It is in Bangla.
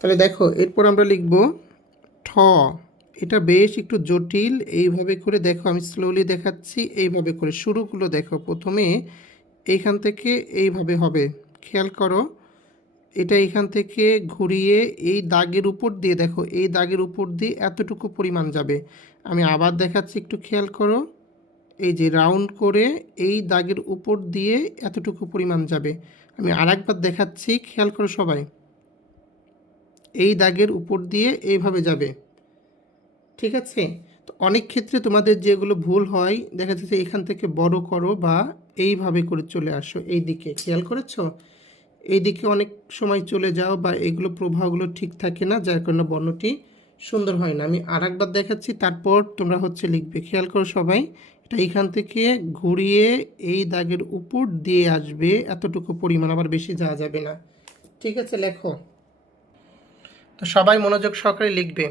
তাহলে দেখো, এরপর আমরা লিখব ঠ। এটা বেশ একটু জটিল, এইভাবে করে দেখো, আমি স্লোলি দেখাচ্ছি, এইভাবে করে শুরুগুলো দেখো। প্রথমে এইখান থেকে এইভাবে হবে। খেয়াল করো, এটা এখান থেকে ঘুরিয়ে এই দাগের উপর দিয়ে দেখো, এই দাগের উপর দিয়ে এতটুকু পরিমাণ যাবে। আমি আবার দেখাচ্ছি, একটু খেয়াল করো, এই যে রাউন্ড করে এই দাগের উপর দিয়ে এতটুকু পরিমাণ যাবে। আমি আরেকবার দেখাচ্ছি, খেয়াল করো সবাই। এই দাগের উপর দিয়ে এইভাবে যাবে। ঠিক আছে? তো অনেক ক্ষেত্রে তোমাদের যেগুলো ভুল হয়, দেখা যাচ্ছে এখান থেকে বড় করো বা এইভাবে করে চলে আসো এই দিকে। খেয়াল করেছ? এই দিকে অনেক সময় চলে যাও বা এগুলো প্রভাবগুলো ঠিক থাকে না, যার কারণে বর্ণটি সুন্দর হয় না। আমি আর একবার দেখাচ্ছি, তারপর তোমরা হচ্ছে লিখবে। খেয়াল করো সবাই, এটা এইখান থেকে ঘুরিয়ে এই দাগের উপর দিয়ে আসবে, এতটুকু পরিমাণ, আবার বেশি যাওয়া যাবে না। ঠিক আছে, লেখো। তো সবাই মনোযোগ সহকারে লিখবে।